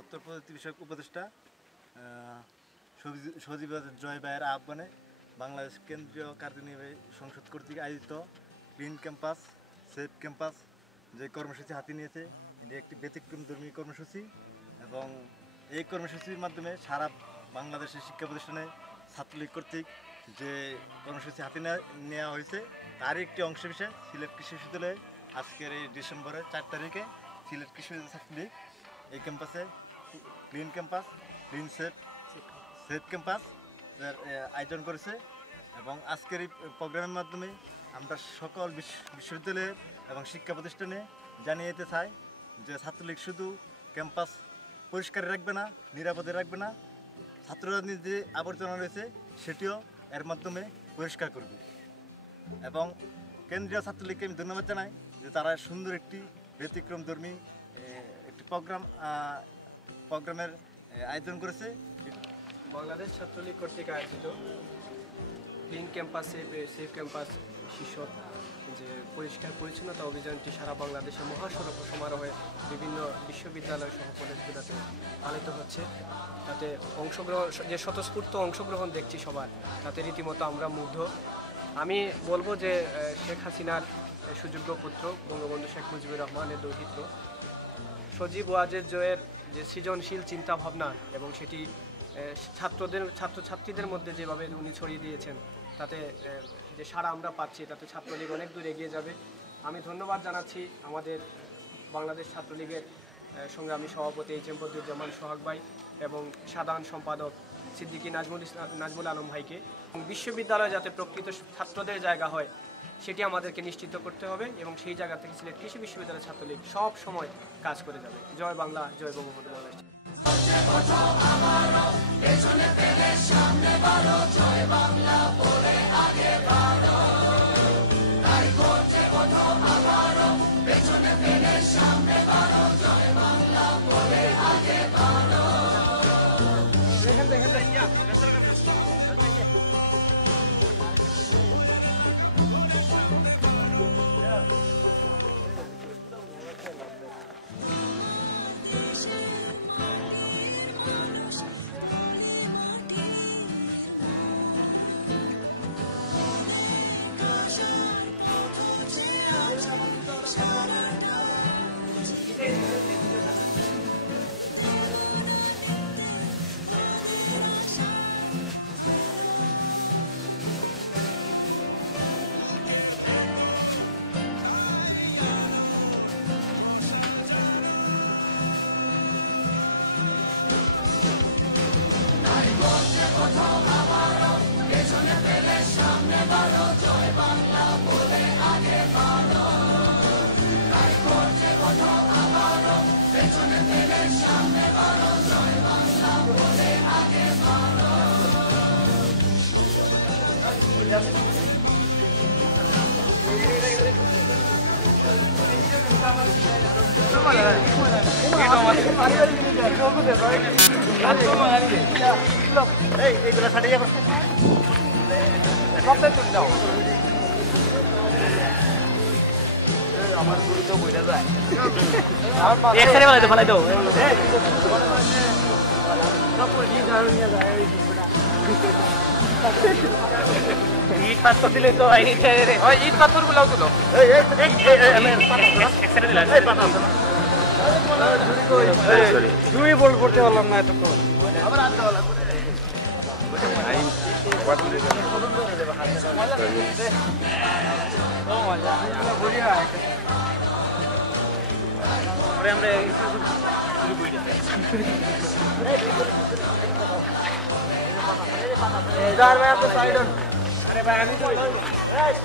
তথ্য প্রযুক্তি বিষয়ক উপদেষ্টা সজীব জয় ভাইয়ের আহ্বানে বাংলাদেশ কেন্দ্রীয় কার্যনির্বাহী সংসদ কর্তৃক আয়োজিত ক্লিন ক্যাম্পাস সেফ ক্যাম্পাস যে কর্মসূচি হাতে নিয়েছে এটি একটি ব্যতিক্রমধর্মী কর্মসূচি এবং এই কর্মসূচির মাধ্যমে সারা বাংলাদেশের শিক্ষা প্রতিষ্ঠানে ছাত্রলীগ কর্তৃক যে কর্মসূচি হাতে নেওয়া হয়েছে তারই একটি অংশ হিসেবে সিলেট কৃষি বিশ্ববিদ্যালয়ে আজকের এই ডিসেম্বরের 4 তারিখে সিলেট কৃষি ছাত্রলীগ এই ক্যাম্পাসে clean campus clean safe campus আয়োজন করেছে এবং আজকের এই প্রোগ্রামের মাধ্যমে আমরা সকল বিশ্ববিদ্যালয়ে এবং শিক্ষা প্রতিষ্ঠানে জানিয়ে দিতে চাই যে ছাত্রলীগ শুধু ক্যাম্পাস পরিষ্কার রাখবে না, নিরাপদে রাখবে না, ছাত্ররা যে আবর্জনা রয়েছে সেটিও এর মাধ্যমে পরিষ্কার করবে। এবং কেন্দ্রীয় ছাত্রলীগকে আমি ধন্যবাদ জানাই যে তারা সুন্দর একটি ব্যতিক্রমধর্মী একটি প্রোগ্রামের আয়োজন করেছে। বাংলাদেশ ছাত্রলীগ কর্তৃক আয়োজিত ক্লিন ক্যাম্পাস সেফ ক্যাম্পাস শীর্ষক যে পরিষ্কার পরিচ্ছন্নতা অভিযানটি সারা বাংলাদেশে মহাসড়ক সমারোহে বিভিন্ন বিশ্ববিদ্যালয় সহ কলেজগুলোতে পালিত হচ্ছে। তাতে অংশগ্রহণ যে স্বতঃস্ফূর্ত অংশগ্রহণ দেখছি সবার, তাতে রীতিমতো আমরা মুগ্ধ। আমি বলবো যে শেখ হাসিনার সুযোগ্য পুত্র বঙ্গবন্ধু শেখ মুজিবুর রহমানের দৌহিত্র সজীব ওয়াজেদ জয়ের যে সৃজনশীল চিন্তাভাবনা এবং সেটি ছাত্রছাত্রীদের মধ্যে যেভাবে উনি ছড়িয়ে দিয়েছেন তাতে যে সারা আমরা পাচ্ছি তাতে ছাত্রলীগ অনেক দূর এগিয়ে যাবে। আমি ধন্যবাদ জানাচ্ছি আমাদের বাংলাদেশ ছাত্রলীগের সংগ্রামী সভাপতি এইচ এম বদিউজ্জামান সোহাগ ভাই এবং সাধারণ সম্পাদক সিদ্দিকী নাজমুল আলম ভাইকে। বিশ্ববিদ্যালয়ে যাতে প্রকৃত ছাত্রদের জায়গা হয় সেটি আমাদেরকে নিশ্চিত করতে হবে এবং সেই জায়গা থেকে সিলেট কৃষি বিশ্ববিদ্যালয় ছাত্রলীগ সব সময় কাজ করে যাবে। জয় বাংলা, জয় বঙ্গবন্ধু বাংলাদেশ। আমার গুরু তো বইটা যায় একসাথে ফেলাই দাও, ফেলাই দাও। ইট পাথর দিলে তো ইট পাথর গুলাও তুলো দুই বল করতে পারলাম না এতক্ষণ। अरे भाई আমি তো अरे